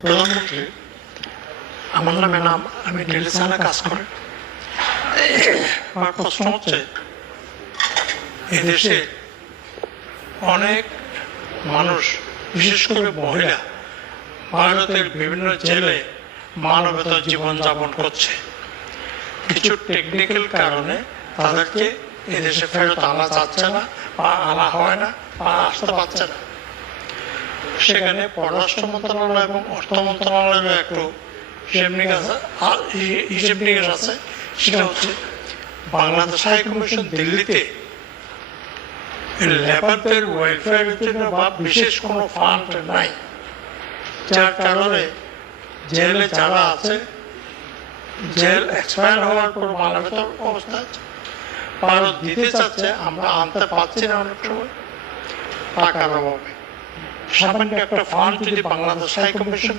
প্রধানমন্ত্রী, আমার নামে নাম, আমি টেলিসানে কাজ করি। আমার প্রশ্ন হচ্ছে, এদেশে অনেক মানুষ, বিশেষ করে মহিলা, ভারতের বিভিন্ন জেলে মানবেতর জীবনযাপন করছে। কিছু টেকনিক্যাল কারণে তাদেরকে এদেশে ফেরত আনা যাচ্ছে না, বা আনা হয় না, বা আসতে পারছে না। সেখানে পররাষ্ট্র মন্ত্রণালয় এবং অর্থ মন্ত্রণালয়ের একটু হিসেব নিকাশ আছে। সেটা হচ্ছে, বাংলাদেশ হাই কমিশন দিল্লিতে লেবারদের ওয়েলফেয়ারের জন্য বা বিশেষ কোনো ফান্ড নাই, যার কারণে জেলে যারা আছে, জেল এক্সপায়ার হওয়ার পর মানবেতর অবস্থায় ভারত দিতে চাচ্ছে, আমরা আনতে পারছি না অনেক সময় টাকার অভাবে। সামান্য একটা ফান্ড যদি বাংলাদেশ হাই কমিশন